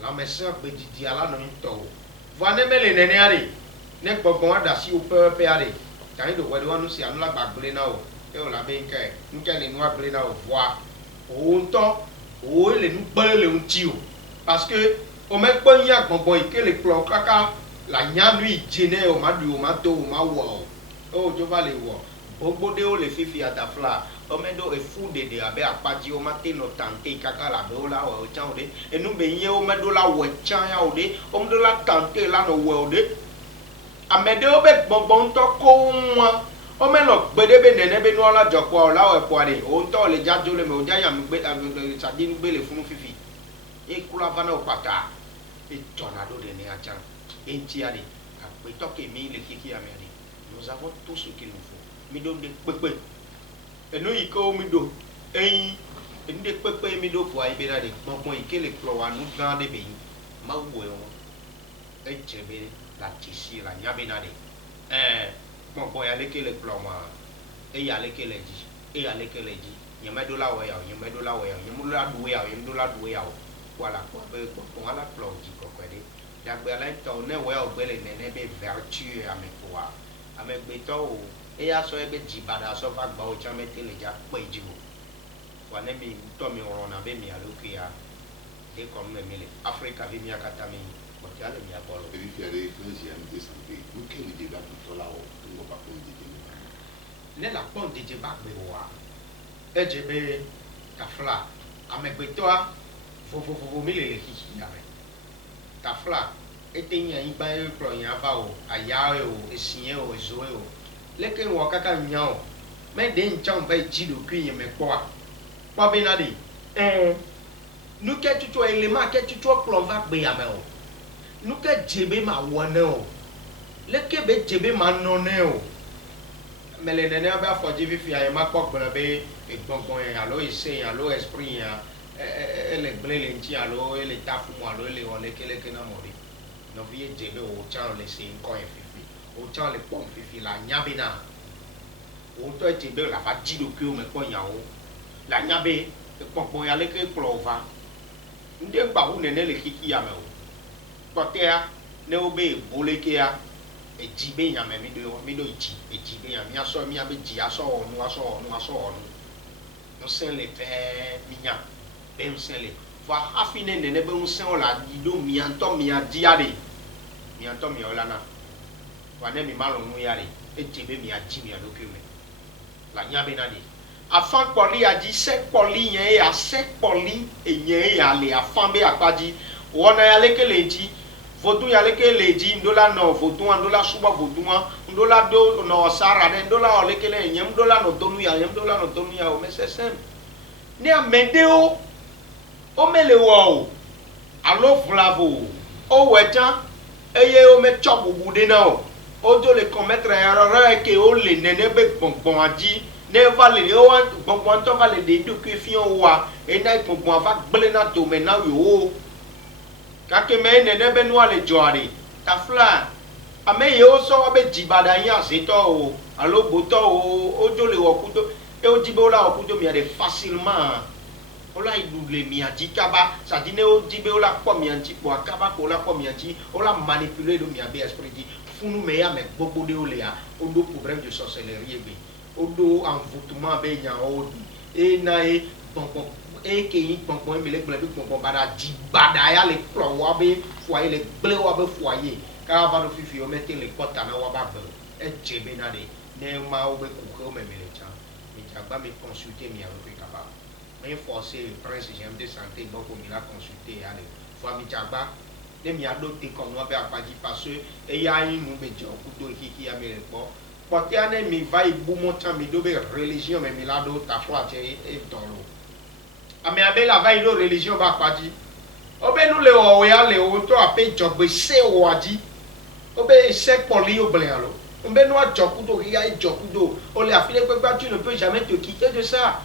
la me se pe didi ala no to va ne me le ne ari ne gbogbo wa da si o pe ari dan do gbo do anu si anu la gbagbe na o e o la be nke le nu agbe na o voa o nto o le nu gbe le un ti o parce que o me gbo yan gbogbo ikele plan kaka la nya nu ijene o ma du o ma to o ma wo o jo va le wo gbogbo de o le fifi atafla o me do e fu de abe apaji o ma te no tante kaka la be o la o chan o de enu be yen o me do la wo chan ya o de o me do la tante la no wo o de amede o be gbogbo nto ko won o me lo gbedebe nene be no la joko o la o epo are o nto le jajo le me o jaya mi gbe sadi nu gbele funu fifi e kula vana o pata e tornado de ne achan enti ale ape to ke mi le kiki ameri nous avons tout ce qu'il nous faut mi do de pepe enu iko mi do eyin ndi pepe mi do fo ai be na de gbongbon ikele klo wa nu gan de be ma wo e won e jebe la tisi la nyabe na de gbogbo ya lekele ploma e ya lekele ji e ya lekele ji yemedo la we ya yemedo la we ya yemedo la duwe ya yemedo la duwe ya wala ko be gbogbo ala plom ji ko kwede ya gbe ala to ne we o gbele nene be vertu ame ko wa ame gbe to o e ya so e be ji bada so fa gba o chame tele ja pe ji wo wa ne mi to mi oro na be mi ala ku ya de ko me mele africa vi mi akata mi ko ti ale mi abolo e fi are influence ya mi santé o ke mi de ba to la o ngo pa ko de ne la pon de ba gbe wa e je be tafla amegbe to a fo mi le ki ya me tafla e te yan yin ba e pro yan ba o aya e o esin o ezo e o leke wo kaka nya o me de nchan ba ji do kwi yin me po a po be na de nu ke tutu elema ke tutu plon va gbe ya me o nu ke jebe ma wona o leke be jebe ma no ne o mele nene ba foji fifi aye ma pok bana be egbongbon yan alo ise yan alo esprit yan ele blele nti alo ele tafu mo alo ele on lekele ke na mori no vie jebe o chan le se nko en fifi o chan le pom fifi la nyabe na o to jebe la fa jido ke o me ko yan o la nyabe egbongbon ya leke plova nde gba hu nene le kiki ya me o potea ne obe boleke ya ejibe ya me mi do ejibe ya mi aso mi abe ji aso onu no sen le fe mi nya be un sen le va afine nene be un sen la do mi anto mi adiare mi anto mi olana wa ne mi malo nu yare ejibe mi aji mi adokume la nya be na de afan poli aji se poli yen ya se poli eyen ya le afan be apaji wona ya lekele ji vodun ya lekele ji ndola no vodun ndola suba vodun ndola do no sara de ndola o lekele nyem ndola no tonu ya nyem ndola no tonu ya o mesesem ni amende o mele wo alo flavo o wetan eye o me chobubu de na o do le commettre erreur ke o le nene be gbongbon aji ne vale o wa gbongbon to vale de do ke fi on wa e na gbongbon va gbele na to me na yo kake me nene be nu ale joare tafla ame ye o so be jibada yin aseto o alo boto o ojo le wokudo e o jibe o la wokudo mi ade facilement o la idule mi aji kaba sadine o jibe o la po mi anti po akaba ko la po mi anti o la manipuler do mi abe esprit di funu me ya me gbogbo de o le ya o do problème de sorcellerie be o do envoûtement be yan o e na e bonbon e ke yin bonbon mi le gble bi bonbon bada jibada ya le pro wa be foyer le gble wa be foyer ka va do fifi o mette le kota na wa ba be e jebe na de ne ma o be ku ko me le cha mi jagba mi consulter mi avec kaba mais forcer prince j'aime de santé donc mi la consulter ya le fois mi jagba de mi adopter comme no be apaji parce e ya yin nu be jo ku do kiki ya mi le po pote ane mi va ibu montant mi do be religion me mi la do ta foi e tolo ame abe la va ido religion ba apaji obe nous le o ya le o to ape jogbe se o adi obe se poli o ble alo obe nous a jokudo ya jokudo o le afile pe tu ne peux jamais te quitter de ça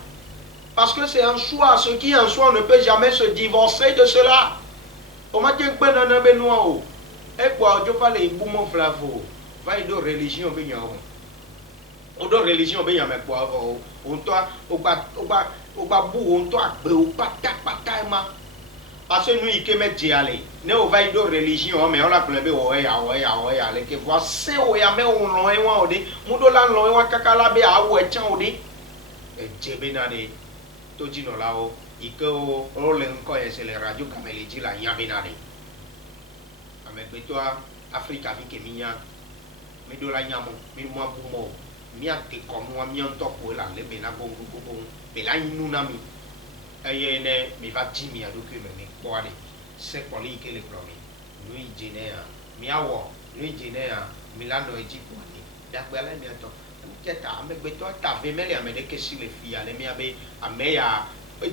parce que c'est un choix ce qui est un choix on ne peut jamais se divorcer de cela o ma tien pe na be nous o e po ojo fa le ibu mo flavo va do religion be yan o do religion be yan me po o to o gba bu o to agbe o pata ma parce que nous y me diale ne o va do religion mais on la plebe o ya le que voir c'est o ya me o lo e wa o de mu do la lo e wa kakala be a wo e chan o de e jebe na de to jino la o ike o le nko e se le radio kameli ji la yan be na de ame gbe to Africa fi ke minya me do la nyamo mi mo bu mo mi a te ko mo mi on to ko la le be na go be la inu na mi eye ne mi va di mi aduku me ko ade se ko li ke le promi lui genea mi awo lui genea mi la no eji ko ni da pe la mi to keta ame gbe to ta ve mele ame de ke si le fi ale mi abe ame ya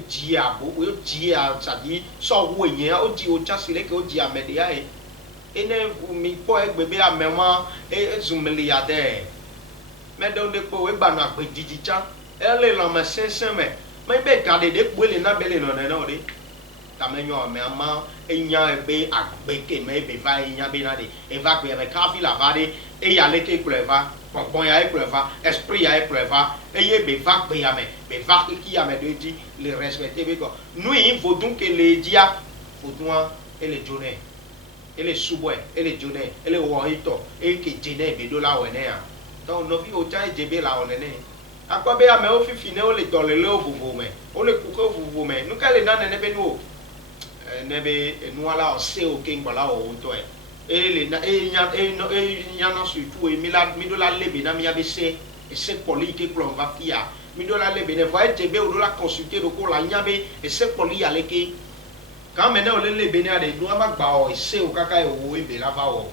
ji abo o ji a sadi so wo yen o ji o cha si le ke o ji ame de ya ene mi po egbe be ame ma zumeli ya de me don de po we ba na pe jiji cha ele lo me sensen me mais be kade de kwele na bele no na o de ta me nyo me ama enya ebe agbe ke me be va enya be na de e va pe me ka fi la va de e ya le ke pleva bon ya e pleva esprit ya e pleva e ye be va pe ya me be va ki ya me de di le respecter be ko nous il faut donc que les dia faut toi et les journée et les soubois et les journée et les woito et que jene be do la wene ya donc no vi o cha jebe la onene akwa be ame o fifi ne o le tole le o vuvu me o le kuko o vuvu me nu ka le na ne be nu ne be nu ala o se o ke ngbola o to le na nya na su tu mi do la lebe na mi ya be se se poli ke klon va fia mi do la lebe ne va ete be o do la consulter do ko la nya be se poli ya le ke ka me na o le lebe ne ade nu ama gba o se o kaka e o e be la va o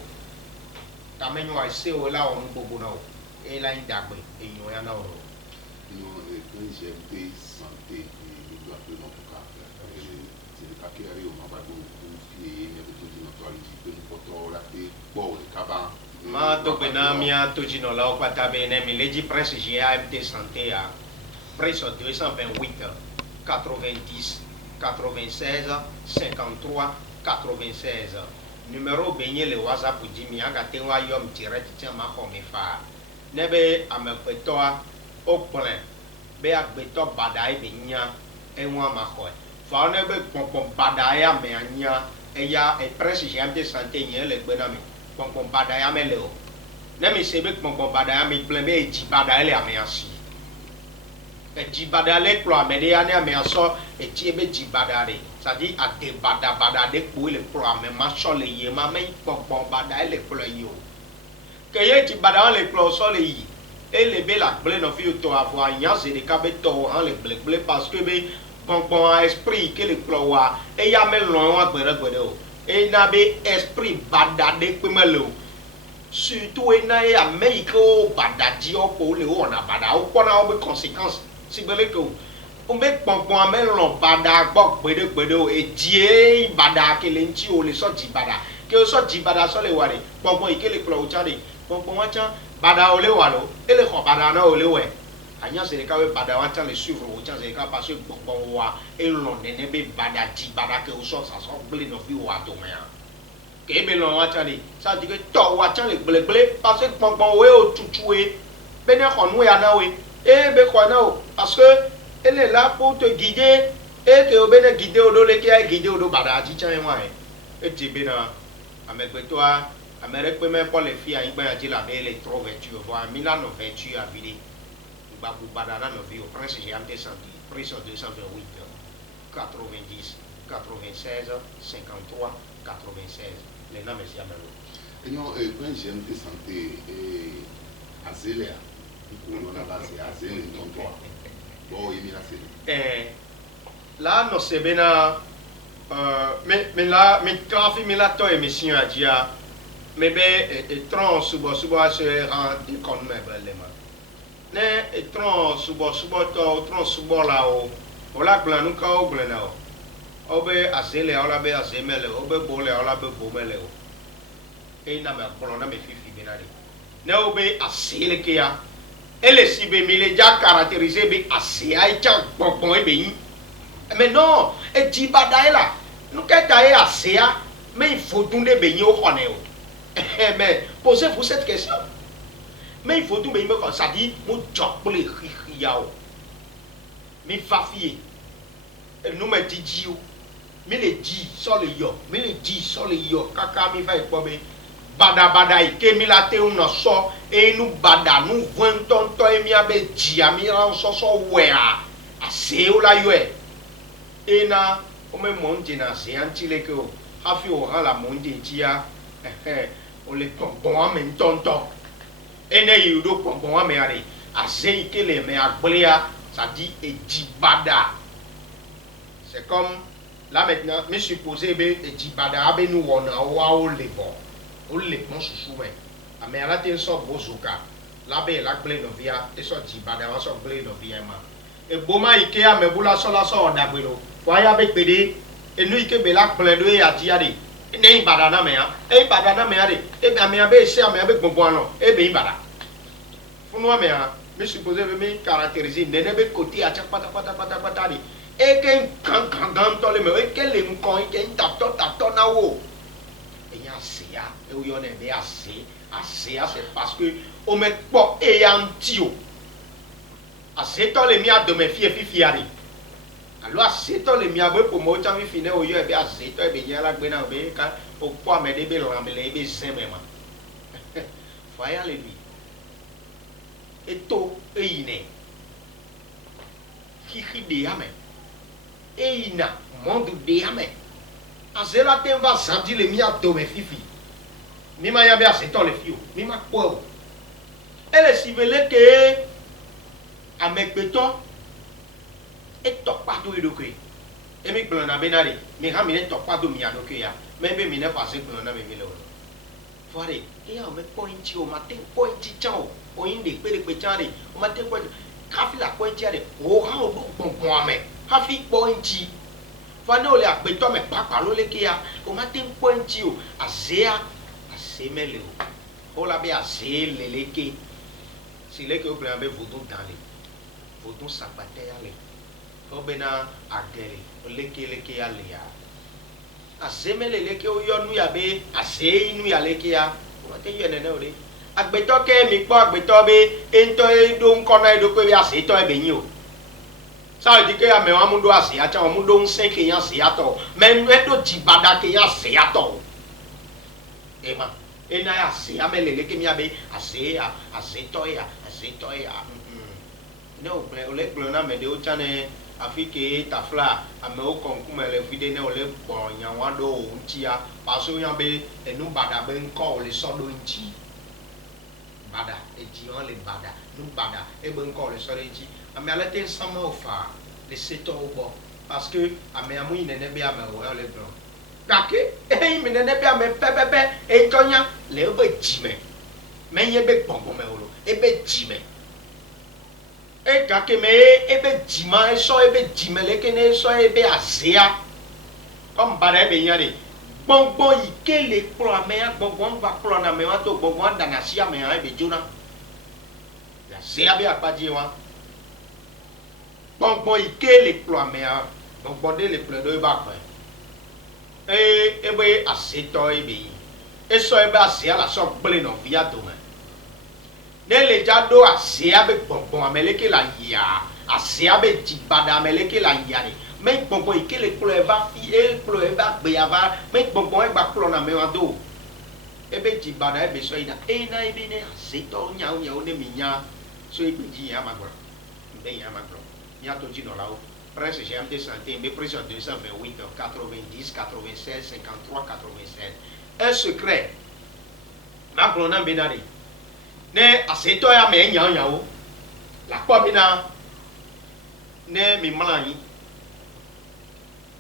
ta me nyo a se o la o nu gbogbo na o e la indagbe e yo ya na o GMT santé et doit peu dans tout cas c'est le cas qui arrive au mabago pour fier mais de toute notre qualité que nous portons la paix pour le cabas ma to benamia to jino la o pata bene mi leggi presse GMT santé a presso 228 90 96 53 96 numéro benye le WhatsApp jimi aga te wa yom direct tiens ma ko mi fa nebe amepetoa o plan be agbeto badai be nya enwa makoe fa ne be pompom badai ame anya eya e presse GMT santé yen le gbe na mi pompom badai ame le o ne mi se be pompom badai ame plan be ji badai le ame asi e ji badai le klo ame de ane ame aso e ti be ji badai ça dit a de bada de ko le klo ame ma so le ye ma me pompom badai le klo yo ke ye ji badai le klo so le yi et les belles blé no fi to avoir nya se de ka be to han le blé parce que be bon esprit que le cloa et ya me lo wa gbere o et na be esprit bada de pe me lo surtout e na ya me ko bada di o ko le o na bada o ko na o be conséquence si bele ko o be pon me lo bada gbo gbede o e die bada ke le nti o le so di bada ke o so di bada so le ware pon ike le clo o cha de pon wa cha bada ole walo ele ko bada na ole we anya se ka we bada wa chan le suivre o chan se ka parce que bon wa e lo ne be bada ti bada ke o so sa so ble no fi wa to ya ke be lo wa chan ni sa di ke to wa chan le ble parce que bon we o tutu e be ne ko nu ya na we e be ko na o parce que elle est là pour te guider et que o be ne guider o do le ke ai guider o do bada ti chan wa e ti be na amegbe to a Amérique peut même pas les filles à Iba dit la belle est trop vêtue. Voir Milan nos vêtues à vider. Babou Badana nos vies au prince GMT santé. Prix 228 90 96 53 96. Les noms est Yamelo. Et non, prince GMT santé Azélia. On a basé Azélia dans toi. Bon, il m'a fait. Là, nous c'est bien. Mais là, mais quand il m'a fait émission à dire. Mais be tron subo se rend compte me belema ne tron subo to tron subo la o la plan nu ka o glen o obe azele ola be azemele obe bole ola be bomele o e na me kpolo na me fifi benade ne obe asele ke ya ele si be mi le ja caractériser be asia e cha gbongbon e be yin mais non e di bada e la nous que taille asia mais il faut donner be yin o khone o mais posez-vous cette question mais il faut tout me comme ça dit mo jokple ya o mi fafie nous me dit o mi le di so le yo mi le di so le yo kaka mi fa ipo be bada ike mi la te uno so e nu bada nu ventonto e mi abe di ami ran so wea ase o la yo e na o me monje na se antile ke o hafi o ha la monje tia o le pompon ame tonto ene yi do pompon ame are ase ike le me agblea ça dit e di bada c'est comme là maintenant me supposé be e di bada abe nu wona wa o le bon o le bon susu me ame ala te so bozuka la be la gble no via e so di bada wa so gble no via ma e boma ike ame bula so la so dagbelo wa ya be pede enu ike be la gble do ya ti ade ne ibada na me ya e ibada na me ade e be ame abe se ame abe gbogbo ano e be ibada funu ame ya me supposé be me caractériser ne be côté a cha pata de e ke kan to le me e ke le nkan e ke tato na wo e ya se ya e o yo ne be ase c'est parce que o me po e ya ntio ase to le mi a de me fifi ari alors ase to le mi a be po mo cha mi fine o yo e be ase to e be nya la gbe na be ka o po me de be lambe le be seme ma faya le lui eto e ine kiki de ame e ina monde de ame ase la te va sandi le mi a de me fifi mi ma ya be ase to le fio mi ma po ele si vele ke amegbeto e tokpa do edoke e mi gbon na benare mi ha mi ne tokpa do mi adoke ya me be mi ne fa se gbon na me mi le o fore ke ya o me point o ma te point chao o yin de pere pe chare o ma te point kafi la point chare o ha o do gbongbon ame ha fi point fa ne o le agbeto me papa lo le ke ya o ma te point o azea asemele o o la be ase leleke si le ke o plan be vodou dans les vodou sapate ya le o bena agere o leke ya le ya asemele leke o yo nu ya be ase nu ya leke ya o te yo nene o le agbeto ke mi po agbeto be ento e do nko na e do pe ase to e be yin o sa di ke ya me wa mu do ase ya cha o mu do nse ke ya se ya to me nu e do jibada ke ya se ya to e ma e na ya se ya me le ke mi ya be ase to ya ne o le glona me de o chane afike tafla ame o konku me le vide ne o le bo nyawa do o ntia paso yan be enu bada be nko o le so do nti bada e ji on le bada nu bada e be nko o le so do nti ame ale ten sama o fa le seto o bo parce que ame amu ine ne be ame o le glo kake e mi ne be ame pepepe e tonya le o be jime me ye be gbongbon me o lo e be jime e kake me ebe jima e so ebe jimele ke ne so ebe asea comme bada ebe yare gbongbon ikele pro ame ya gbongbon ba pro na me wa to gbongbon da na si ame ya ebe jona ya se abi apaje wa gbongbon ikele pro ame ya gbongbon de le pro do ba pa ebe aseto ebe e so ebe asea la so gble no via to me ne le jado asia be gbongbon ameleke la ya asia be jibada ameleke la ya ni me gbongbon ikele klo eva fi e klo eva gbe ava me gbongbon e gba klo na me wa do ebe jibada ebe so ida e na ebe ne aseto nya ne mi nya so ebe ji ya magro mbe ya magro nya to ji no la o prince GMT santé mbe président 228 90 96 53 87 un secret magro na benari ne aseto ya me nya o la kwa bi na ne mi mlan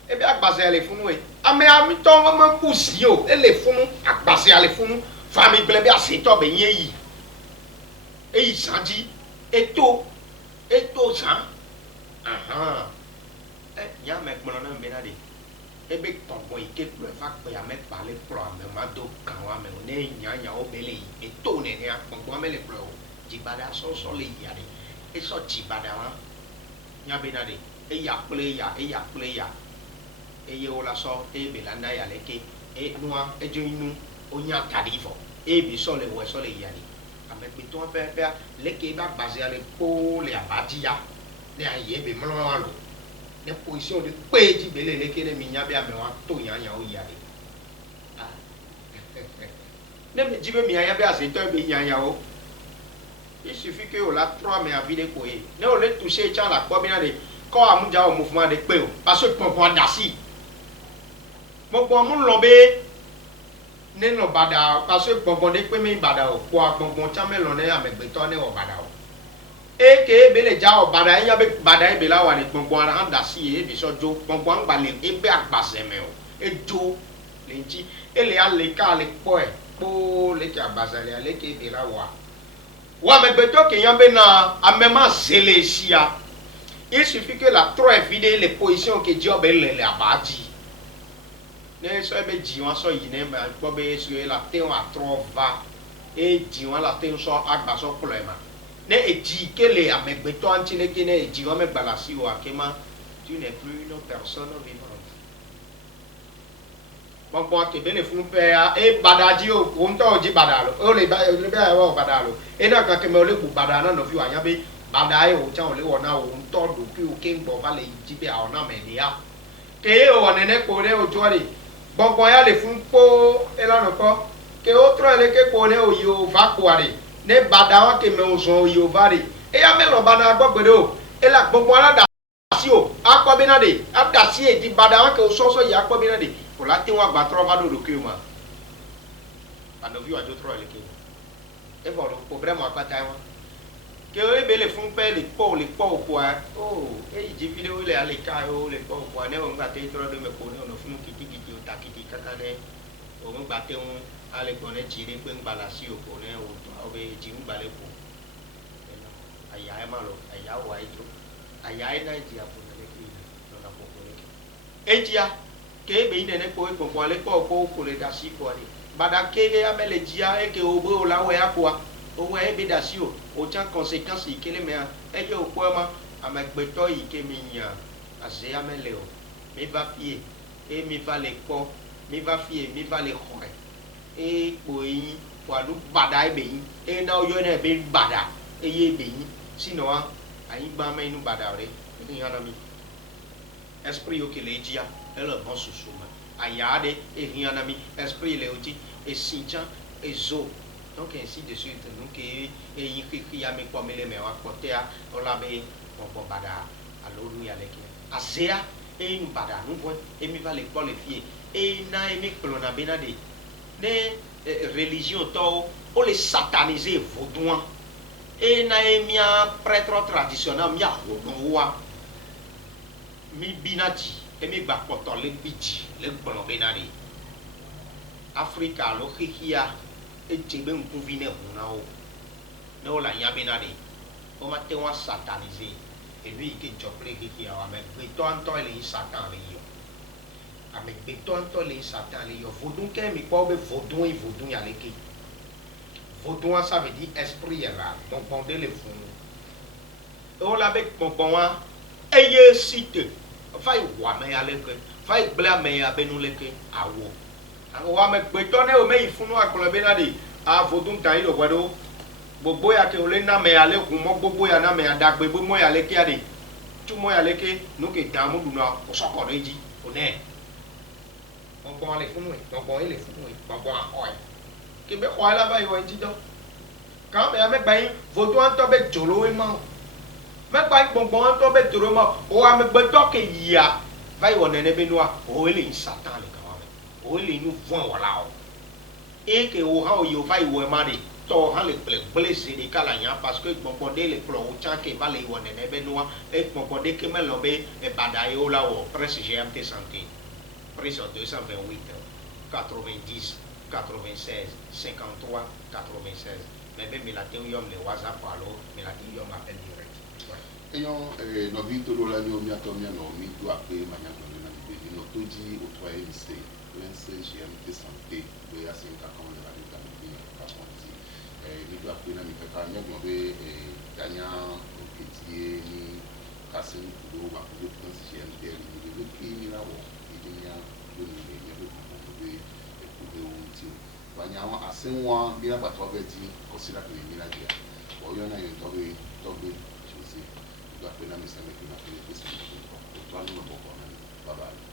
e bi agbase ale funu e ame ami to mo busi o ele funu agbase ale funu fami gble bi aseto be yen yi e yi sanji eto san nya me gbon na be na de ebe tongo ike kple va kpe ame kpa le kplɔ ame ma do kan wa me ne nyanyawo be le yi eto ne ne akpɔgbɔ me le kplɔ o dzibada sɔsɔ le yia de esɔ dzibada wa nya be na de eya kple ya eye wo la sɔ ebe la na ya le ke enua edzo inu onya ta di fɔ ebe sɔ le wɔ sɔ le yia de amegbetɔ pɛpɛ leke ba gbazia le kpo le abadzi ya ne ayi ebe mlɔ wa lo ne position de kpe dzi be le leke ne mi nya be ame wa to nyanyawo yia de ne mi dzi be mi anya be azetɔ be nyanyawo il suffit que o la 3 mais avis de quoi ne o le toucher tcha la kpɔ bena de kɔ amuja o mouvement de kpe o parce que pɔnpɔn dasi pɔnpɔn mu lɔ be ne nɔ bada parce que pɔnpɔn de kpe me bada o kɔ pɔnpɔn tsa me lɔ ne amegbetɔ ne wɔ bada o eke ebe le dza wɔ bada enya be bada ebe la wa ne pɔnpɔn ara dasi ye ebi sɔ dzo pɔnpɔn gba le ebe agbazɛ me o edzo le ŋtsi ele ale ka le kpɔe kpo le ke agbazɛ le ale ke ebe la wɔa wa amegbetɔ ke nya be na ame ma zele sia il suffit que la trop est vide les positions que Dieu be le aba dzi ne so ebe dzi wa so yi ne ma kpɔ be so la te wa trop va e dzi wa la te so agba so kplɔ ma ne edzi ke le amegbetɔ ŋtsi le ke ne edzi wa me gba la si o akema tu n'es plus une personne vivante pɔnpɔn ke be le funu pɛ ya e bada dzi o ŋutɔ o dzi bada lo o le be awɔ bada lo e na kan keme o le bu bada na nɔvi wa nya be bada ye o tsa o le wɔ na o ŋutɔ do ke o ke ŋgbɔ va le dzi be awɔ na me ne ya ke ye o wɔ nene ko ne o tsɔ de pɔnpɔn ya le funu kpo e la nɔ kɔ ke o trɔ le ke ko ne o yi o va koa de ne bada wa keme o zɔn o yi o va de e ya me lɔ bana gbɔ gbe de o e la pɔnpɔn la da si o akpɔ bena de a da si e di bada wa ke o sɔsɔ yi akpɔ bena de o la te wa gba trɔ va do do ke o ma anɔvi wa dzo trɔ le ke o e vɔ do problème wa kpata wa ke o ebe le fún pɛ le kpɔ o kpoa o eyi dzi vi de o le ale ka o le kpɔ o kpoa ne o ŋgba te trɔ do me ko ne o nɔ fún kitikiti o ta kiti kaka ne o ŋgba te ŋu ale gbɔ ne dzi de kpe ŋgba la si o ko ne o tɔ o be dzi ŋgba le ko aya ye ma lo aya wa ye tro aya ye na dzi aƒo ne le ke nɔna ƒoƒo le ke edzia ke ebe yi nene kpo ekpɔkpɔ le kpɔ o ko le da si kpoa de bada ke ame le dzia eke o be o la wɔ ya kpoa o wɔ ebe da si o tsa conséquence yi ke le mea eye o kpɔ ma amegbetɔ yi ke mi nya aze ame le o mi va fie e mi va le kpɔ mi va fie mi va le xɔe e kpo yi kpoa nu bada ebe yi e na o yɔ ne be bada eye ebe yi sinɔ wa anyigba me nu bada o de e hiã na mi esprit yo ke le dzia ele bɔ susu me aya de e hiã na mi esprit le o dzi esi tsa ezo donc ainsi de suite donc eyi xixi ya mi kpɔ mi le me wa kpɔtea o la be bɔbɔ bada alo nu ya le ke azea e nu bada nu bɔ e mi va le kpɔ le fie e na e mi kplɔ na bena de ne religion tɔwo o le sataniser vodouan e na e mia prêtre traditionnel mia vodouan wa mi bina dzi e mi gba kpɔtɔ le bi dzi le gblɔ bena de Afrika alo xixia edze be ŋkuvi ne hu na wo ne wo le anya bena de wo ma te ŋu sataniser enu yi ke dzɔ kple xixia o amegbetɔ ŋutɔ le yi satan le yɔ amegbetɔ ŋutɔ le yi satan le yɔ vodun ke mi kpɔ be vodun ya le ke vodun ça veut dire esprit ya la gbɔngbɔn de le funu e wo la be gbɔngbɔn wa eye si te va yi wɔ ame ya le ke va yi gblẽ ame ya be nu le ke awo o amegbetɔ ne o me yi funu akplɔ bena de a vodun ta yi do wɔ do gbogbo ya ke o le na me ya le hu mɔ gbogbo ya na me ya dagbe be mɔ ya le ke ya de tu mɔ ya le ke nu ke dan mu duna o sɔkɔ ɖe dzi o nɛ gbɔngbɔn le funu ye gbɔngbɔn ye le funu ye gbɔngbɔn axɔ ye ke be xɔ ye la va yi wɔ ŋtsi dɔ kan me ya me gba yi vodun ŋutɔ be dzolo ye ma o me gba yi gbɔngbɔn ŋutɔ be dzolo ye ma o amegbetɔ ke yia va yi wɔ nene be nua o ye le yi satan le o le nu vɔn wɔla o eke o hã o yi o va yi wɔ ma de tɔ hã le gble ze de ka la nya parce que gbɔngbɔn de le kplɔ o tsa ke va le yi wɔ nene be nua e gbɔngbɔn de ke me lɔ be ebada ye o la wɔ presque GMT santé presque 228 90 96 53 96 mais be mi la te yɔm le WhatsApp alo mi la te yɔm appel direct eyɔn nɔvi to do la ni o miatɔ mianɔ mi do akpe manyagblɔ na mi be Toji Otoye Mise, Lense GMT Santé, where I think I come in the Gambia, Caponzi. We do a queen and Pekanya, Tanya, Pitié, Cassin, Kudo, Good GMT, we look in our Idinia, Good, Banyawa, Asenwa, Bia Batobeti, consider to be Milagia, or you're not in Toby, she will say, you got when I'm making a place, bye bye.